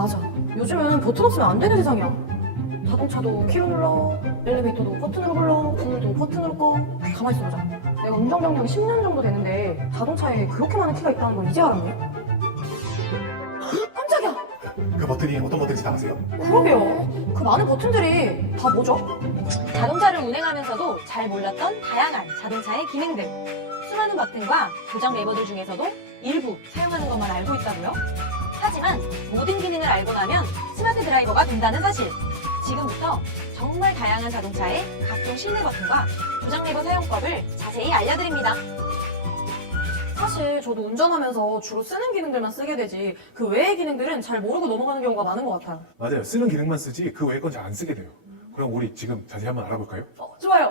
맞아. 요즘은 버튼 없으면 안 되는 세상이야. 자동차도 키로 눌러, 엘리베이터도 버튼으로 불러, 불도 버튼으로 꺼. 가만히 있어보자. 내가 운전 경력이 10년 정도 되는데 자동차에 그렇게 많은 키가 있다는 걸 이제 알았네. 헉, 깜짝이야. 그 버튼이 어떤 버튼인지 다 아세요? 그러게요. 그 많은 버튼들이 다 뭐죠? 자동차를 운행하면서도 잘 몰랐던 다양한 자동차의 기능들. 수많은 버튼과 조작 레버들 중에서도 일부 사용하는 것만 알고 있다고요? 하지만 모든 기능을 알고 나면 스마트 드라이버가 된다는 사실. 지금부터 정말 다양한 자동차의 각종 실내 버튼과 조작 레버 사용법을 자세히 알려드립니다. 사실 저도 운전하면서 주로 쓰는 기능들만 쓰게 되지 그 외의 기능들은 잘 모르고 넘어가는 경우가 많은 것 같아요. 맞아요. 쓰는 기능만 쓰지 그 외의 건 잘 안 쓰게 돼요. 그럼 우리 지금 자세히 한번 알아볼까요? 좋아요.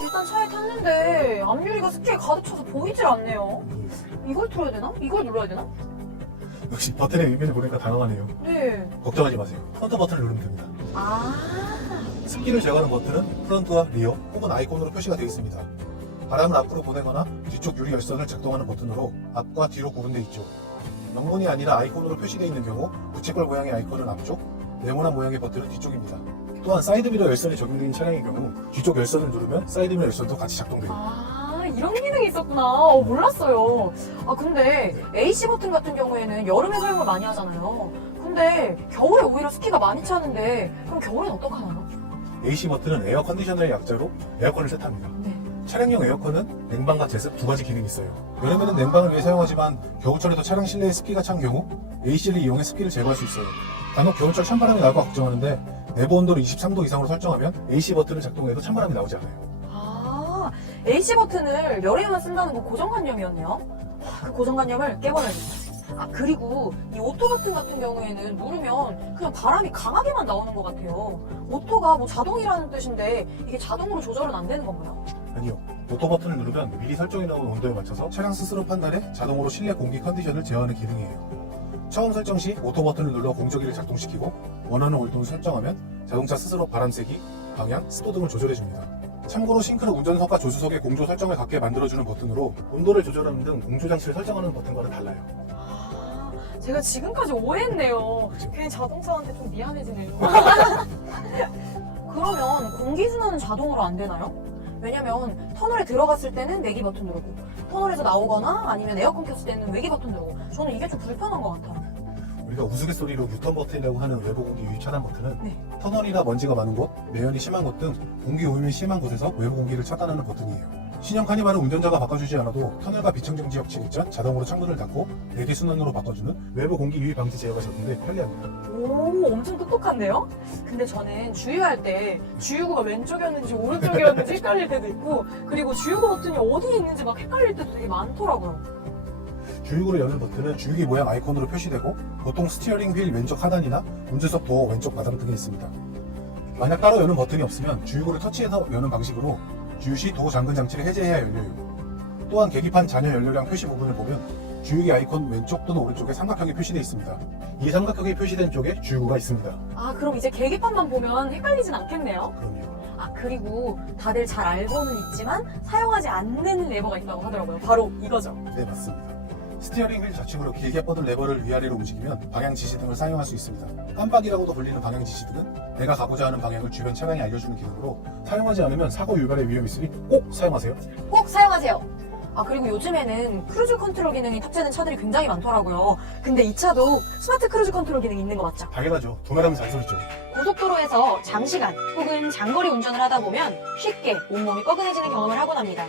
일단 차에 탔는데 앞유리가 스키에 가득 차서 보이질 않네요. 이걸 틀어야 되나? 이걸 눌러야 되나? 역시 버튼의 의미를 보니까 당황하네요. 네. 걱정하지 마세요. 프론트 버튼을 누르면 됩니다. 아. 습기를 제거하는 버튼은 프론트와 리어 혹은 아이콘으로 표시가 되어 있습니다. 바람을 앞으로 보내거나 뒤쪽 유리 열선을 작동하는 버튼으로 앞과 뒤로 구분되어 있죠. 영문이 아니라 아이콘으로 표시되어 있는 경우 부채꼴 모양의 아이콘은 앞쪽, 네모난 모양의 버튼은 뒤쪽입니다. 또한 사이드미러 열선이 적용된 차량의 경우 뒤쪽 열선을 누르면 사이드미러 열선도 같이 작동돼요. 아, 이런 기능이 있었구나. 몰랐어요. 아, 근데 AC 버튼 같은 경우에는 여름에 사용을 많이 하잖아요. 근데 겨울에 오히려 스키가 많이 차는데 그럼 겨울엔 어떡하나요? AC 버튼은 에어 컨디셔너의 약자로 에어컨을 세트합니다. 네. 차량용 에어컨은 냉방과 제습 두 가지 기능이 있어요. 여름에는 냉방을 위해 사용하지만 겨울철에도 차량 실내에 습기가 찬 경우 AC를 이용해 습기를 제거할 수 있어요. 간혹 겨울철 찬바람이 나올까 걱정하는데 내부 온도를 23도 이상으로 설정하면 AC 버튼을 작동해도 찬바람이 나오지 않아요. 아, AC 버튼을 여름에만 쓴다는 건 고정관념이었네요. 그 고정관념을 깨버려야겠다. 아, 그리고 이 오토 버튼 같은 경우에는 누르면 그냥 바람이 강하게만 나오는 것 같아요. 오토가 뭐 자동이라는 뜻인데 이게 자동으로 조절은 안 되는 건가요? 아니요. 오토 버튼을 누르면 미리 설정해 놓은 온도에 맞춰서 차량 스스로 판단해 자동으로 실내 공기 컨디션을 제어하는 기능이에요. 처음 설정 시 오토 버튼을 눌러 공조기를 작동시키고 원하는 온도를 설정하면 자동차 스스로 바람 세기, 방향, 습도 등을 조절해 줍니다. 참고로 싱크로 운전석과 조수석의 공조 설정을 갖게 만들어주는 버튼으로 온도를 조절하는 등 공조 장치를 설정하는 버튼과는 달라요. 아, 제가 지금까지 오해했네요. 그쵸. 괜히 자동차한테 좀 미안해지네요. 그러면 공기순환은 자동으로 안 되나요? 왜냐면 터널에 들어갔을 때는 내기 버튼 누르고 터널에서 나오거나 아니면 에어컨 켰을 때는 외기 버튼 누르고 저는 이게 좀 불편한 것 같아요. 우리가 우스갯소리로 유턴 버튼이라고 하는 외부 공기 유입 차단 버튼은 네. 터널이나 먼지가 많은 곳, 매연이 심한 곳 등 공기 오염이 심한 곳에서 외부 공기를 차단하는 버튼이에요. 신형 카니발은 운전자가 바꿔주지 않아도 터널과 비청정 지역 진입 전 자동으로 창문을 닫고 내기 순환으로 바꿔주는 외부 공기 유입 방지 제어가 적용돼 편리합니다. 오, 엄청 똑똑한데요? 근데 저는 주유할 때 주유구가 왼쪽이었는지 오른쪽이었는지 헷갈릴 때도 있고 그리고 주유구 버튼이 어디에 있는지 막 헷갈릴 때도 되게 많더라고요. 주유구를 여는 버튼은 주유기 모양 아이콘으로 표시되고 보통 스티어링 휠 왼쪽 하단이나 운전석 도어 왼쪽 마당 등에 있습니다. 만약 따로 여는 버튼이 없으면 주유구를 터치해서 여는 방식으로 주유 시 도어 잠근 장치를 해제해야 열려요. 또한 계기판 잔여 연료량 표시 부분을 보면 주유기 아이콘 왼쪽 또는 오른쪽에 삼각형이 표시되어 있습니다. 이 삼각형이 표시된 쪽에 주유구가 있습니다. 아, 그럼 이제 계기판만 보면 헷갈리진 않겠네요? 그럼요. 아, 그리고 다들 잘 알고는 있지만 사용하지 않는 레버가 있다고 하더라고요. 바로 이거죠. 네, 맞습니다. 스티어링 휠 좌측으로 길게 뻗은 레버를 위아래로 움직이면 방향 지시 등을 사용할 수 있습니다. 깜빡이라고도 불리는 방향 지시 등은 내가 가고자 하는 방향을 주변 차량에 알려주는 기능으로 사용하지 않으면 사고 유발의 위험이 있으니 꼭 사용하세요. 꼭 사용하세요. 아, 그리고 요즘에는 크루즈 컨트롤 기능이 탑재된 차들이 굉장히 많더라고요. 근데 이 차도 스마트 크루즈 컨트롤 기능이 있는 거 맞죠? 당연하죠. 두말하면 잔소리죠. 고속도로에서 장시간 혹은 장거리 운전을 하다 보면 쉽게 온몸이 뻐근해지는 경험을 하곤 합니다.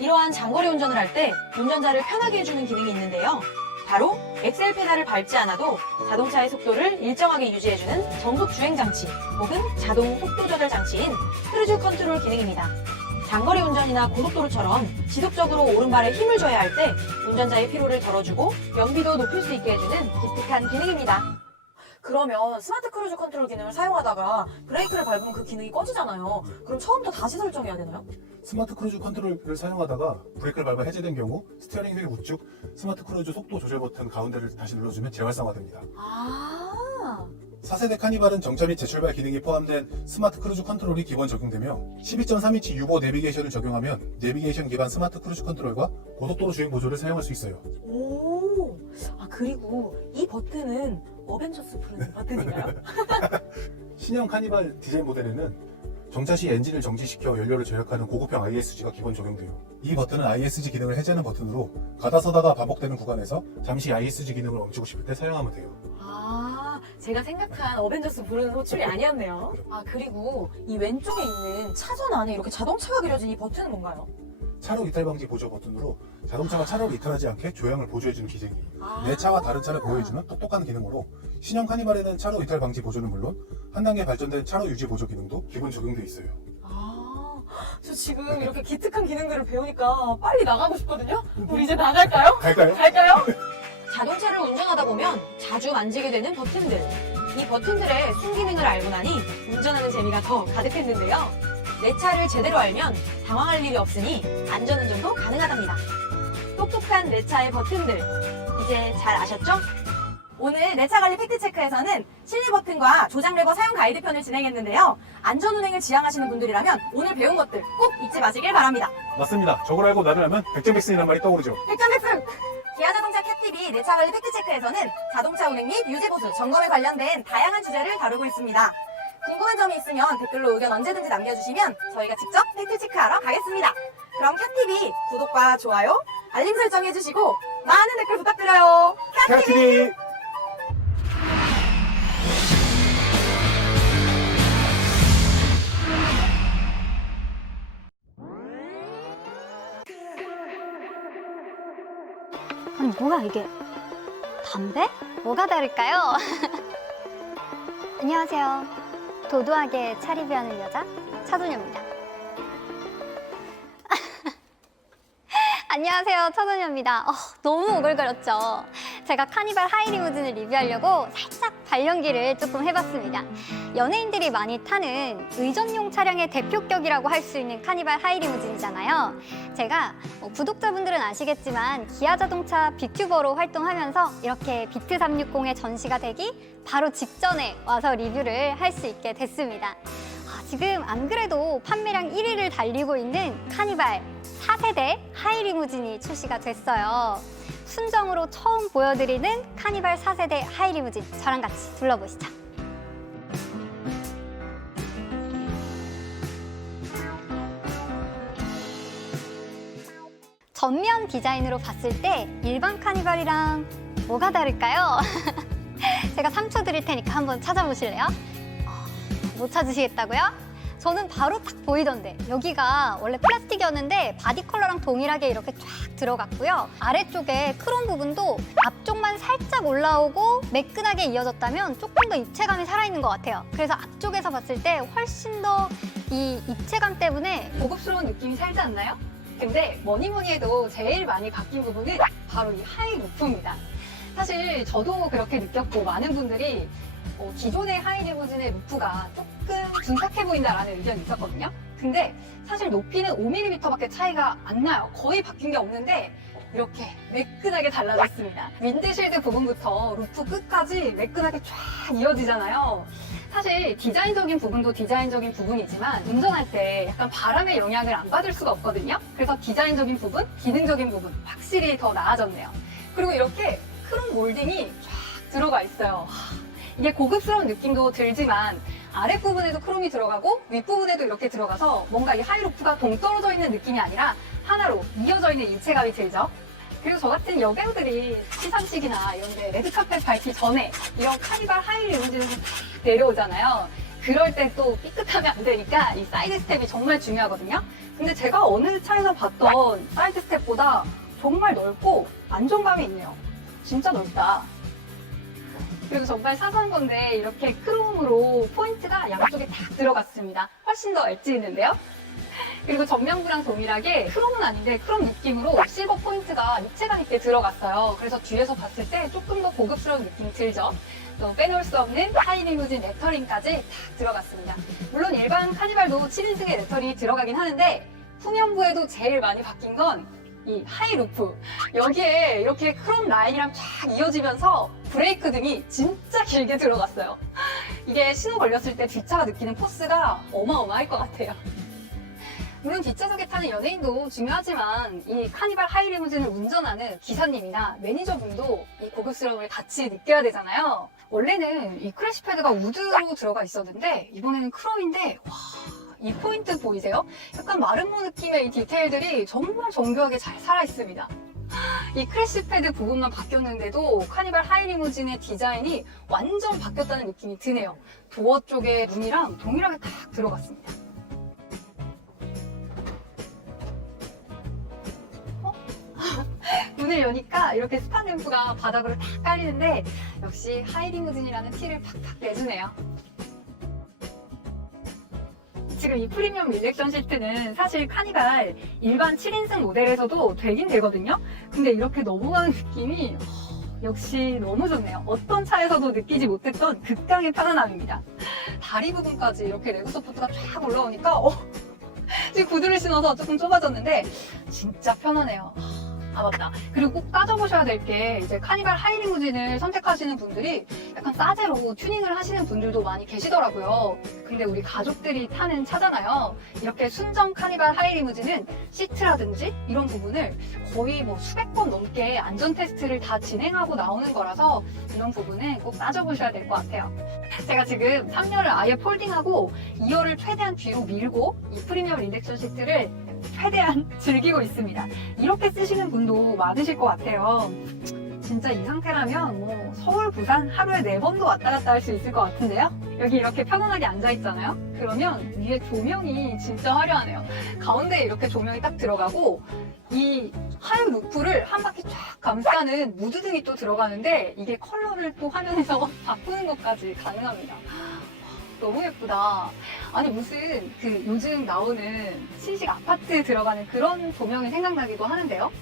이러한 장거리 운전을 할 때 운전자를 편하게 해주는 기능이 있는데요. 바로 엑셀 페달을 밟지 않아도 자동차의 속도를 일정하게 유지해주는 정속 주행 장치 혹은 자동 속도 조절 장치인 크루즈 컨트롤 기능입니다. 장거리 운전이나 고속도로처럼 지속적으로 오른발에 힘을 줘야 할 때 운전자의 피로를 덜어주고 연비도 높일 수 있게 해주는 기특한 기능입니다. 그러면 스마트 크루즈 컨트롤 기능을 사용하다가 브레이크를 밟으면 그 기능이 꺼지잖아요. 그럼 처음부터 다시 설정해야 되나요? 스마트 크루즈 컨트롤을 사용하다가 브레이크를 밟아 해제된 경우 스티어링 휠 우측 스마트 크루즈 속도 조절 버튼 가운데를 다시 눌러주면 재활성화됩니다. 아, 4세대 카니발은 정차 및 재출발 기능이 포함된 스마트 크루즈 컨트롤이 기본 적용되며 12.3인치 유보 내비게이션을 적용하면 내비게이션 기반 스마트 크루즈 컨트롤과 고속도로 주행 보조를 사용할 수 있어요. 오. 아, 그리고 이 버튼은 어벤져스 부르는 버튼인가요? 신형 카니발 디젤 모델에는 정차 시 엔진을 정지시켜 연료를 절약하는 고급형 ISG가 기본 적용돼요. 이 버튼은 ISG 기능을 해제하는 버튼으로 가다 서다가 반복되는 구간에서 잠시 ISG 기능을 멈추고 싶을 때 사용하면 돼요. 아, 제가 생각한 어벤져스 부르는 호출이 아니었네요. 아, 그리고 이 왼쪽에 있는 차선 안에 이렇게 자동차가 그려진 이 버튼은 뭔가요? 차로 이탈 방지 보조 버튼으로 자동차가 차로를 이탈하지 않게 조향을 보조해주는 기능이에요. 아. 내 차와 다른 차를 보호해주는 똑똑한 기능으로 신형 카니발에는 차로 이탈 방지 보조는 물론 한 단계 발전된 차로 유지 보조 기능도 기본 적용돼 있어요. 아, 저 지금 이렇게 기특한 기능들을 배우니까 빨리 나가고 싶거든요? 우리 이제 나갈까요? 갈까요? 갈까요? 자동차를 운전하다 보면 자주 만지게 되는 버튼들. 이 버튼들의 순기능을 알고 나니 운전하는 재미가 더 가득했는데요. 내 차를 제대로 알면 당황할 일이 없으니 안전운전도 가능하답니다. 똑똑한 내 차의 버튼들. 이제 잘 아셨죠? 오늘 내 차 관리 팩트체크에서는 실내 버튼과 조작 레버 사용 가이드편을 진행했는데요. 안전운행을 지향하시는 분들이라면 오늘 배운 것들 꼭 잊지 마시길 바랍니다. 맞습니다. 저걸 알고 나를 하면 백전백승이란 말이 떠오르죠. 백전백승! 기아자동차 캣TV 내 차 관리 팩트체크에서는 자동차 운행 및 유지보수, 점검에 관련된 다양한 주제를 다루고 있습니다. 궁금한 점이 있으면 댓글로 의견 언제든지 남겨주시면 저희가 직접 팩트체크하러 가겠습니다. 그럼 캣TV 구독과 좋아요, 알림 설정 해주시고 많은 댓글 부탁드려요. 캣TV! 아니 뭐야 이게 담배? 뭐가 다를까요? 안녕하세요. 도도하게 차 리뷰하는 여자 차도녀입니다. 안녕하세요, 차도녀입니다. 너무 오글거렸죠? 제가 카니발 하이리무진을 리뷰하려고 살짝 발연기를 조금 해봤습니다. 연예인들이 많이 타는 의전용 차량의 대표격이라고 할 수 있는 카니발 하이리무진이잖아요. 제가 구독자분들은 아시겠지만 기아자동차 빅튜버로 활동하면서 이렇게 비트 360의 전시가 되기 바로 직전에 와서 리뷰를 할 수 있게 됐습니다. 지금 안 그래도 판매량 1위를 달리고 있는 카니발 4세대 하이리무진이 출시가 됐어요. 순정으로 처음 보여드리는 카니발 4세대 하이리무진, 저랑 같이 둘러보시죠. 전면 디자인으로 봤을 때 일반 카니발이랑 뭐가 다를까요? 제가 3초 드릴 테니까 한번 찾아보실래요? 못 찾으시겠다고요? 저는 바로 딱 보이던데, 여기가 원래 플라스틱이었는데 바디 컬러랑 동일하게 이렇게 쫙 들어갔고요. 아래쪽에 크롬 부분도 앞쪽만 살짝 올라오고 매끈하게 이어졌다면 조금 더 입체감이 살아있는 것 같아요. 그래서 앞쪽에서 봤을 때 훨씬 더 이 입체감 때문에 고급스러운 느낌이 살지 않나요? 근데 뭐니 해도 제일 많이 바뀐 부분은 바로 이 하이 루프입니다. 사실 저도 그렇게 느꼈고 많은 분들이 기존의 하이리무진의 루프가 조금 둔탁해 보인다라는 의견이 있었거든요. 근데 사실 높이는 5mm밖에 차이가 안 나요. 거의 바뀐 게 없는데 이렇게 매끈하게 달라졌습니다. 윈드실드 부분부터 루프 끝까지 매끈하게 쫙 이어지잖아요. 사실 디자인적인 부분도 디자인적인 부분이지만 운전할 때 약간 바람의 영향을 안 받을 수가 없거든요. 그래서 디자인적인 부분, 기능적인 부분 확실히 더 나아졌네요. 그리고 이렇게 크롬 몰딩이 쫙 들어가 있어요. 이게 고급스러운 느낌도 들지만 아랫부분에도 크롬이 들어가고 윗부분에도 이렇게 들어가서 뭔가 이 하이루프가 동떨어져 있는 느낌이 아니라 하나로 이어져 있는 입체감이 들죠. 그리고 저 같은 여배우들이 시상식이나 이런 데 레드카펫 밟기 전에 이런 카니발 하이리무진에서 탁 내려오잖아요. 그럴 때 또 삐끗하면 안 되니까 이 사이드 스텝이 정말 중요하거든요. 근데 제가 어느 차에서 봤던 사이드 스텝보다 정말 넓고 안정감이 있네요. 진짜 넓다. 그리고 정말 사소한 건데 이렇게 크롬으로 포인트가 양쪽에 딱 들어갔습니다. 훨씬 더 엣지 있는데요. 그리고 전면부랑 동일하게 크롬은 아닌데 크롬 느낌으로 실버 포인트가 입체감 있게 들어갔어요. 그래서 뒤에서 봤을 때 조금 더 고급스러운 느낌이 들죠. 또 빼놓을 수 없는 하이리무진 레터링까지 딱 들어갔습니다. 물론 일반 카니발도 7인승의 레터링이 들어가긴 하는데 후면부에도 제일 많이 바뀐 건 이 하이루프. 여기에 이렇게 크롬 라인이랑 쫙 이어지면서 브레이크 등이 진짜 길게 들어갔어요. 이게 신호 걸렸을 때 뒷차가 느끼는 포스가 어마어마할 것 같아요. 물론 뒷좌석에 타는 연예인도 중요하지만 이 카니발 하이리무진을 운전하는 기사님이나 매니저분도 이 고급스러움을 같이 느껴야 되잖아요. 원래는 이 크래시 패드가 우드로 들어가 있었는데 이번에는 크롬인데 와, 이 포인트 보이세요? 약간 마름모 느낌의 이 디테일들이 정말 정교하게 잘 살아있습니다. 이 크래시 패드 부분만 바뀌었는데도 카니발 하이리무진의 디자인이 완전 바뀌었다는 느낌이 드네요. 도어 쪽에 문이랑 동일하게 딱 들어갔습니다. 문을 여니까 이렇게 스판 램프가 바닥으로 딱 깔리는데 역시 하이리무진이라는 티를 팍팍 내주네요. 지금 이 프리미엄 릴렉션 시트는 사실 카니발 일반 7인승 모델에서도 되긴 되거든요. 근데 이렇게 넘어가는 느낌이 역시 너무 좋네요. 어떤 차에서도 느끼지 못했던 극강의 편안함입니다. 다리 부분까지 이렇게 레그 서포트가 쫙 올라오니까 지금 구두를 신어서 조금 좁아졌는데 진짜 편하네요. 아 맞다. 그리고 꼭 따져보셔야 될 게 이제 카니발 하이리무진을 선택하시는 분들이 약간 싸제로 튜닝을 하시는 분들도 많이 계시더라고요. 근데 우리 가족들이 타는 차잖아요. 이렇게 순정 카니발 하이리무진은 시트라든지 이런 부분을 거의 뭐 수백 번 넘게 안전 테스트를 다 진행하고 나오는 거라서 이런 부분은 꼭 따져보셔야 될 것 같아요. 제가 지금 3열을 아예 폴딩하고 2열을 최대한 뒤로 밀고 이 프리미엄 릴렉션 시트를 최대한 즐기고 있습니다. 이렇게 쓰시는 분도 많으실 것 같아요. 진짜 이 상태라면 뭐 서울, 부산 하루에 4번도 왔다 갔다 할 수 있을 것 같은데요? 여기 이렇게 편안하게 앉아있잖아요? 그러면 위에 조명이 진짜 화려하네요. 가운데에 이렇게 조명이 딱 들어가고 이 하얀 루프를 한 바퀴 쫙 감싸는 무드등이 또 들어가는데 이게 컬러를 또 화면에서 바꾸는 것까지 가능합니다. 너무 예쁘다. 아니 무슨 그 요즘 나오는 신식 아파트에 들어가는 그런 조명이 생각나기도 하는데요.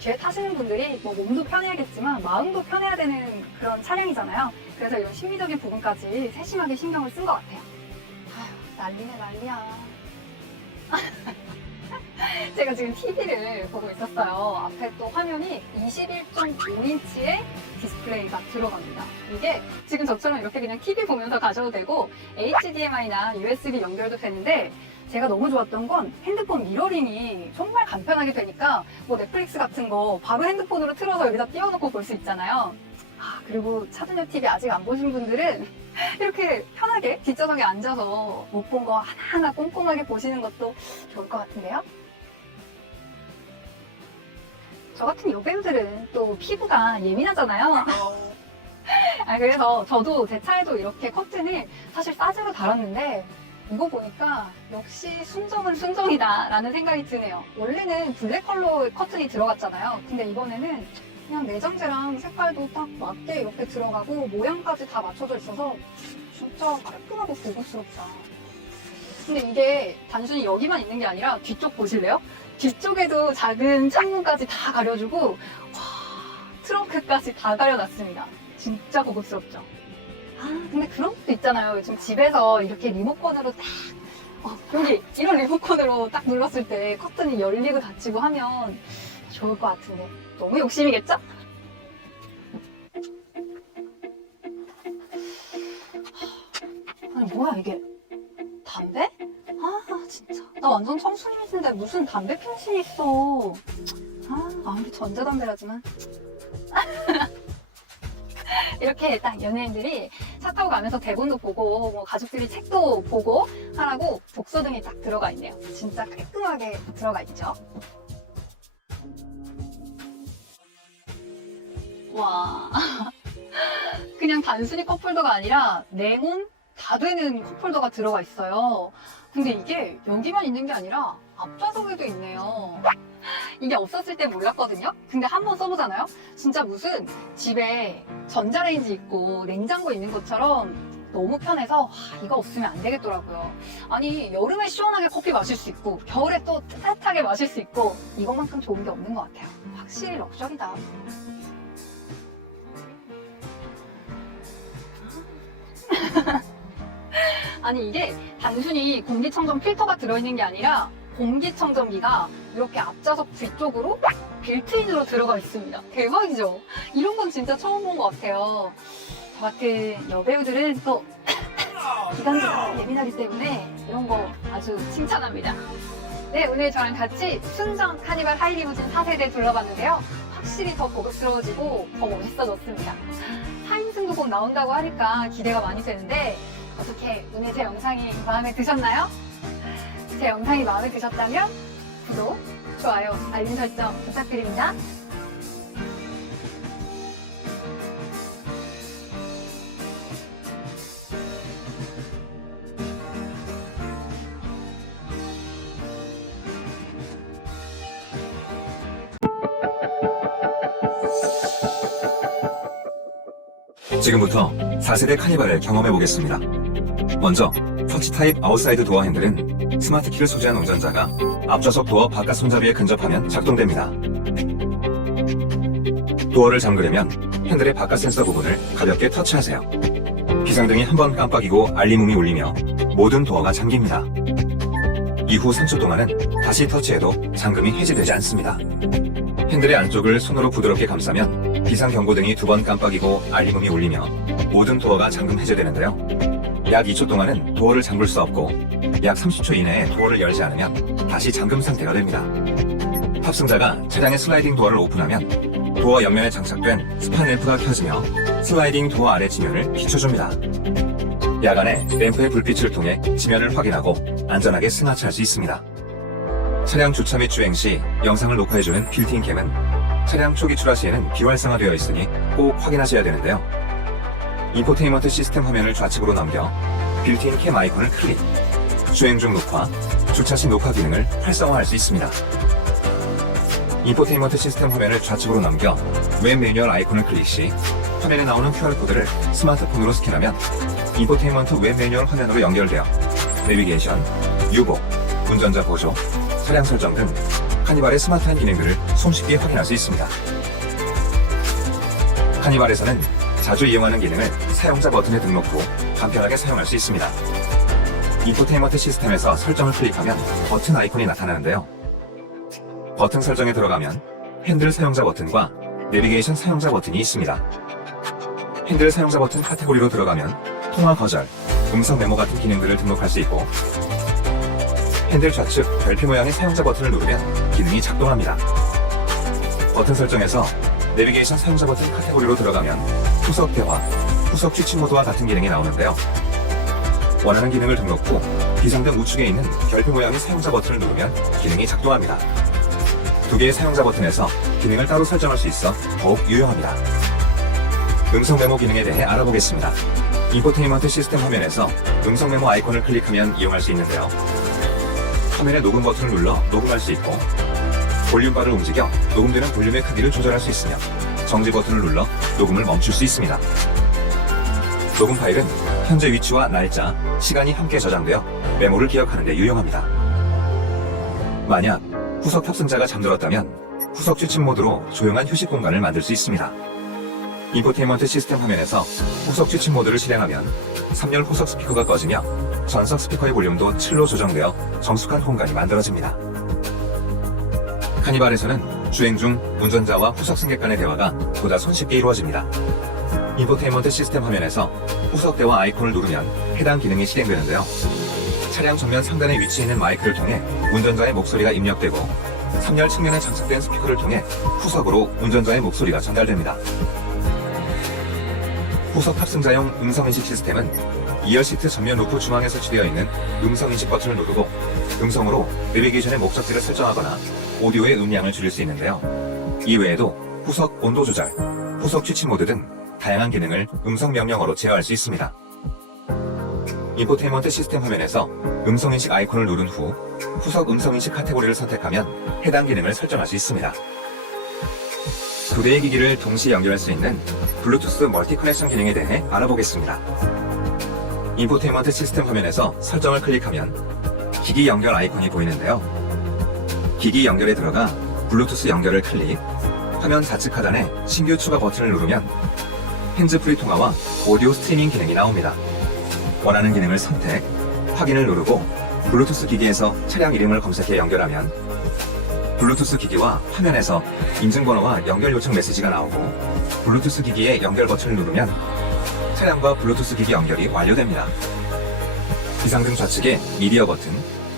뒤에 타시는 분들이 뭐 몸도 편해야겠지만 마음도 편해야 되는 그런 차량이잖아요. 그래서 이런 심미적인 부분까지 세심하게 신경을 쓴 것 같아요. 아휴, 난리네 난리야. 제가 지금 TV를 보고 있었어요. 앞에 또 화면이 21.5인치의 디스플레이가 들어갑니다. 이게 지금 저처럼 이렇게 그냥 TV 보면서 가셔도 되고 HDMI나 USB 연결도 되는데 제가 너무 좋았던 건 핸드폰 미러링이 정말 간편하게 되니까 뭐 넷플릭스 같은 거 바로 핸드폰으로 틀어서 여기다 띄워놓고 볼 수 있잖아요. 아, 그리고 차준혁 TV 아직 안 보신 분들은 이렇게 편하게 뒷좌석에 앉아서 못 본 거 하나하나 꼼꼼하게 보시는 것도 좋을 것 같은데요. 저 같은 여배우들은 또 피부가 예민하잖아요. 그래서 저도 제 차에도 이렇게 커튼을 사실 싸제로 달았는데 이거 보니까 역시 순정은 순정이다 라는 생각이 드네요. 원래는 블랙 컬러 커튼이 들어갔잖아요. 근데 이번에는 그냥 내장재랑 색깔도 딱 맞게 이렇게 들어가고 모양까지 다 맞춰져 있어서 진짜 깔끔하고 고급스럽다. 근데 이게 단순히 여기만 있는 게 아니라 뒤쪽 보실래요? 뒤쪽에도 작은 창문까지 다 가려주고 와, 트렁크까지 다 가려놨습니다. 진짜 고급스럽죠? 아, 근데 그런 것도 있잖아요. 요즘 집에서 이렇게 리모컨으로 딱 여기 이런 리모컨으로 딱 눌렀을 때 커튼이 열리고 닫히고 하면 좋을 것 같은데 너무 욕심이겠죠? 아니 뭐야 이게 담배? 아 진짜 나 완전 청순이인데 무슨 담배 펜신이 있어. 아 아무리 전자담배라지만 이렇게 딱 연예인들이 차 타고 가면서 대본도 보고 뭐 가족들이 책도 보고 하라고 독서등이 딱 들어가 있네요. 진짜 깔끔하게 들어가 있죠. 와 그냥 단순히 컵홀더가 아니라 네몬 다 되는 컵홀더가 들어가 있어요. 근데 이게 여기만 있는 게 아니라 앞좌석에도 있네요. 이게 없었을 때 몰랐거든요. 근데 한번 써보잖아요. 진짜 무슨 집에 전자레인지 있고 냉장고 있는 것처럼 너무 편해서 이거 없으면 안 되겠더라고요. 아니 여름에 시원하게 커피 마실 수 있고 겨울에 또 따뜻하게 마실 수 있고 이것만큼 좋은 게 없는 것 같아요. 확실히 럭셔리다. 아니 이게 단순히 공기청정 필터가 들어있는 게 아니라 공기청정기가 이렇게 앞좌석 뒤쪽으로 빌트인으로 들어가 있습니다. 대박이죠? 이런 건 진짜 처음 본 것 같아요. 저 같은 여배우들은 또 기관지가 예민하기 때문에 이런 거 아주 칭찬합니다. 네, 오늘 저랑 같이 순정 카니발 하이리무진 4세대 둘러봤는데요. 확실히 더 고급스러워지고 더 멋있어졌습니다. 4인승도 곧 나온다고 하니까 기대가 많이 되는데 어떻게 오늘 제 영상이 마음에 드셨나요? 제 영상이 마음에 드셨다면 구독, 좋아요, 알림 설정 부탁드립니다. 지금부터 4세대 카니발을 경험해 보겠습니다. 먼저 터치 타입 아웃사이드 도어 핸들은 스마트 키를 소지한 운전자가 앞좌석 도어 바깥 손잡이에 근접하면 작동됩니다. 도어를 잠그려면 핸들의 바깥 센서 부분을 가볍게 터치하세요. 비상등이 한 번 깜빡이고 알림음이 울리며 모든 도어가 잠깁니다. 이후 3초 동안은 다시 터치해도 잠금이 해제되지 않습니다. 핸들의 안쪽을 손으로 부드럽게 감싸면 비상경고등이 2번 깜빡이고 알림음이 울리며 모든 도어가 잠금 해제되는데요. 약 2초 동안은 도어를 잠글 수 없고 약 30초 이내에 도어를 열지 않으면 다시 잠금 상태가 됩니다. 탑승자가 차량의 슬라이딩 도어를 오픈하면 도어 옆면에 장착된 스판 램프가 켜지며 슬라이딩 도어 아래 지면을 비춰줍니다. 야간에 램프의 불빛을 통해 지면을 확인하고 안전하게 승하차할 수 있습니다. 차량 주차 및 주행 시 영상을 녹화해주는 빌트인 캠은 차량 초기 출하 시에는 비활성화되어 있으니 꼭 확인하셔야 되는데요. 인포테인먼트 시스템 화면을 좌측으로 넘겨 빌트인 캠 아이콘을 클릭, 주행 중 녹화, 주차 시 녹화 기능을 활성화할 수 있습니다. 인포테인먼트 시스템 화면을 좌측으로 넘겨 웹 매뉴얼 아이콘을 클릭 시 화면에 나오는 QR코드를 스마트폰으로 스캔하면 인포테인먼트 웹 매뉴얼 화면으로 연결되어 내비게이션, 유복, 운전자 보조, 차량 설정 등 카니발의 스마트한 기능들을 손쉽게 확인할 수 있습니다. 카니발에서는 자주 이용하는 기능을 사용자 버튼에 등록 후 간편하게 사용할 수 있습니다. 인포테인먼트 시스템에서 설정을 클릭하면 버튼 아이콘이 나타나는데요. 버튼 설정에 들어가면 핸들 사용자 버튼과 내비게이션 사용자 버튼이 있습니다. 핸들 사용자 버튼 카테고리로 들어가면 통화 거절, 음성 메모 같은 기능들을 등록할 수 있고 핸들 좌측 별표 모양의 사용자 버튼을 누르면 기능이 작동합니다. 버튼 설정에서 내비게이션 사용자 버튼 카테고리로 들어가면 후석 대화, 후석 취침 모드와 같은 기능이 나오는데요. 원하는 기능을 등록 후 비상등 우측에 있는 별표 모양의 사용자 버튼을 누르면 기능이 작동합니다. 두 개의 사용자 버튼에서 기능을 따로 설정할 수 있어 더욱 유용합니다. 음성 메모 기능에 대해 알아보겠습니다. 인포테인먼트 시스템 화면에서 음성 메모 아이콘을 클릭하면 이용할 수 있는데요. 화면의 녹음 버튼을 눌러 녹음할 수 있고 볼륨바를 움직여 녹음되는 볼륨의 크기를 조절할 수 있으며 정지 버튼을 눌러 녹음을 멈출 수 있습니다. 녹음 파일은 현재 위치와 날짜, 시간이 함께 저장되어 메모를 기억하는 데 유용합니다. 만약 후석 탑승자가 잠들었다면 후석 취침 모드로 조용한 휴식 공간을 만들 수 있습니다. 인포테인먼트 시스템 화면에서 후석 취침 모드를 실행하면 3열 후석 스피커가 꺼지며 전석 스피커의 볼륨도 7로 조정되어 정숙한 공간이 만들어집니다. 카니발에서는 주행 중 운전자와 후석 승객 간의 대화가 보다 손쉽게 이루어집니다. 인포테인먼트 시스템 화면에서 후석 대화 아이콘을 누르면 해당 기능이 실행되는데요. 차량 정면 상단에 위치해 있는 마이크를 통해 운전자의 목소리가 입력되고 3열 측면에 장착된 스피커를 통해 후석으로 운전자의 목소리가 전달됩니다. 후석 탑승자용 음성인식 시스템은 2열 시트 전면 루프 중앙에 설치되어 있는 음성인식 버튼을 누르고 음성으로 내비게이션의 목적지를 설정하거나 오디오의 음량을 줄일 수 있는데요. 이외에도 후석 온도 조절, 후석 취침 모드 등 다양한 기능을 음성 명령어로 제어할 수 있습니다. 인포테인먼트 시스템 화면에서 음성인식 아이콘을 누른 후 후석 음성인식 카테고리를 선택하면 해당 기능을 설정할 수 있습니다. 두 대의 기기를 동시에 연결할 수 있는 블루투스 멀티 커넥션 기능에 대해 알아보겠습니다. 인포테인먼트 시스템 화면에서 설정을 클릭하면 기기 연결 아이콘이 보이는데요. 기기 연결에 들어가 블루투스 연결을 클릭, 화면 좌측 하단에 신규 추가 버튼을 누르면 핸즈프리 통화와 오디오 스트리밍 기능이 나옵니다. 원하는 기능을 선택, 확인을 누르고 블루투스 기기에서 차량 이름을 검색해 연결하면 블루투스 기기와 화면에서 인증번호와 연결 요청 메시지가 나오고 블루투스 기기의 연결 버튼을 누르면 차량과 블루투스 기기 연결이 완료됩니다. 비상등 좌측에 미디어 버튼,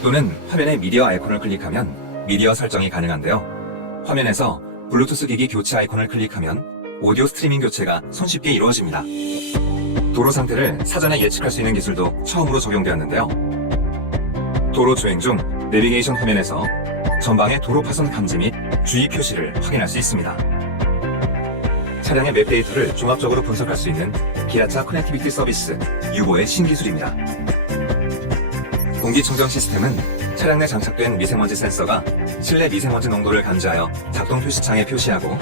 또는 화면의 미디어 아이콘을 클릭하면 미디어 설정이 가능한데요. 화면에서 블루투스 기기 교체 아이콘을 클릭하면 오디오 스트리밍 교체가 손쉽게 이루어집니다. 도로 상태를 사전에 예측할 수 있는 기술도 처음으로 적용되었는데요. 도로 주행 중 내비게이션 화면에서 전방의 도로 파손 감지 및 주의 표시를 확인할 수 있습니다. 차량의 맵 데이터를 종합적으로 분석할 수 있는 기아차 커넥티비티 서비스 유보의 신기술입니다. 공기청정 시스템은 차량 내 장착된 미세먼지 센서가 실내 미세먼지 농도를 감지하여 작동 표시창에 표시하고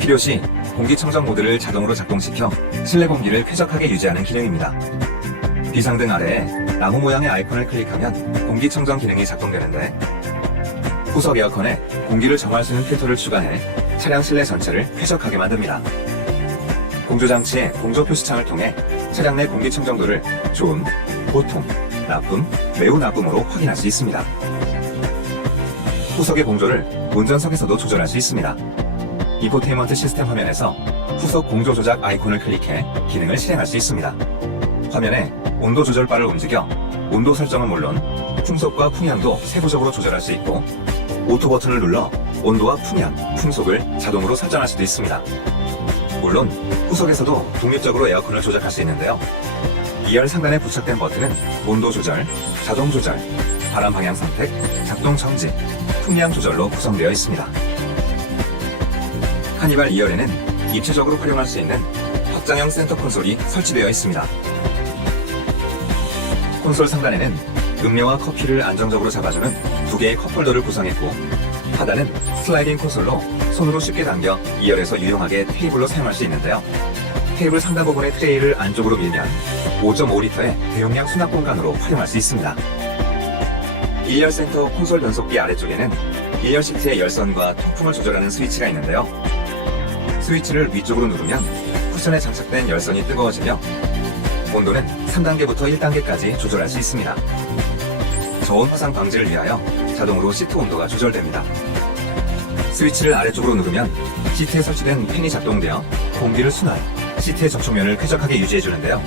필요시 공기청정 모드를 자동으로 작동시켜 실내 공기를 쾌적하게 유지하는 기능입니다. 비상등 아래에 나무 모양의 아이콘을 클릭하면 공기청정 기능이 작동되는데 후석 에어컨에 공기를 정화할 수 있는 필터를 추가해 차량 실내 전체를 쾌적하게 만듭니다. 공조장치의 공조 표시창을 통해 차량 내 공기청정도를 좋음, 보통, 나쁨, 매우 나쁨으로 확인할 수 있습니다. 후석의 공조를 운전석에서도 조절할 수 있습니다. 인포테인먼트 시스템 화면에서 후석 공조 조작 아이콘을 클릭해 기능을 실행할 수 있습니다. 화면에 온도 조절 바를 움직여 온도 설정은 물론 풍속과 풍향도 세부적으로 조절할 수 있고 오토 버튼을 눌러 온도와 풍향, 풍속을 자동으로 설정할 수도 있습니다. 물론 후석에서도 독립적으로 에어컨을 조작할 수 있는데요. 2열 상단에 부착된 버튼은 온도 조절, 자동 조절, 바람 방향 선택, 작동 정지, 풍량 조절로 구성되어 있습니다. 카니발 2열에는 입체적으로 활용할 수 있는 확장형 센터 콘솔이 설치되어 있습니다. 콘솔 상단에는 음료와 커피를 안정적으로 잡아주는 두 개의 컵홀더를 구성했고 하단은 슬라이딩 콘솔로 손으로 쉽게 당겨 2열에서 유용하게 테이블로 사용할 수 있는데요. 테이블 상단 부분의 트레이를 안쪽으로 밀면 5.5리터의 대용량 수납 공간으로 활용할 수 있습니다. 1열 센터 콘솔 연속기 아래쪽에는 1열 시트의 열선과 통풍을 조절하는 스위치가 있는데요. 스위치를 위쪽으로 누르면 쿠션에 장착된 열선이 뜨거워지며 온도는 3단계부터 1단계까지 조절할 수 있습니다. 저온 화상 방지를 위하여 자동으로 시트 온도가 조절됩니다. 스위치를 아래쪽으로 누르면 시트에 설치된 팬이 작동되어 공기를 순환, 시트의 접촉면을 쾌적하게 유지해주는데요.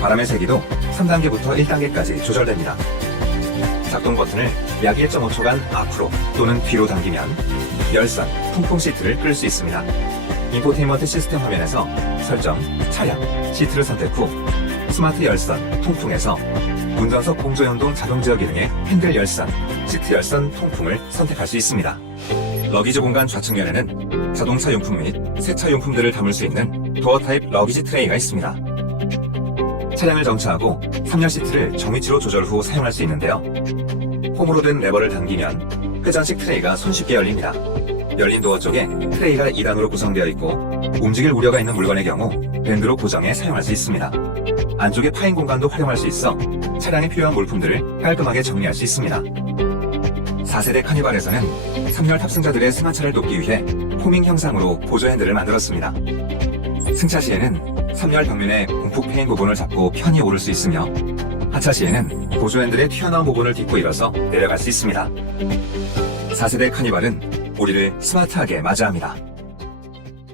바람의 세기도 3단계부터 1단계까지 조절됩니다. 작동 버튼을 약 1.5초간 앞으로 또는 뒤로 당기면 열선, 통풍 시트를 끌 수 있습니다. 인포테인먼트 시스템 화면에서 설정, 차량, 시트를 선택 후 스마트 열선, 통풍에서 운전석 공조 연동 자동 제어 기능의 핸들 열선, 시트 열선, 통풍을 선택할 수 있습니다. 러기지 공간 좌측면에는 자동차 용품 및 세차 용품들을 담을 수 있는 도어 타입 러기지 트레이가 있습니다. 차량을 정차하고 3열 시트를 정위치로 조절 후 사용할 수 있는데요. 홈으로 된 레버를 당기면 회전식 트레이가 손쉽게 열립니다. 열린 도어 쪽에 트레이가 2단으로 구성되어 있고 움직일 우려가 있는 물건의 경우 밴드로 고정해 사용할 수 있습니다. 안쪽에 파인 공간도 활용할 수 있어 차량에 필요한 물품들을 깔끔하게 정리할 수 있습니다. 4세대 카니발에서는 3열 탑승자들의 승하차를 돕기 위해 포밍 형상으로 보조 핸들을 만들었습니다. 승차 시에는 3열 벽면의 움푹 패인 부분을 잡고 편히 오를 수 있으며 하차 시에는 보조 핸들의 튀어나온 부분을 딛고 일어서 내려갈 수 있습니다. 4세대 카니발은 우리를 스마트하게 맞이합니다.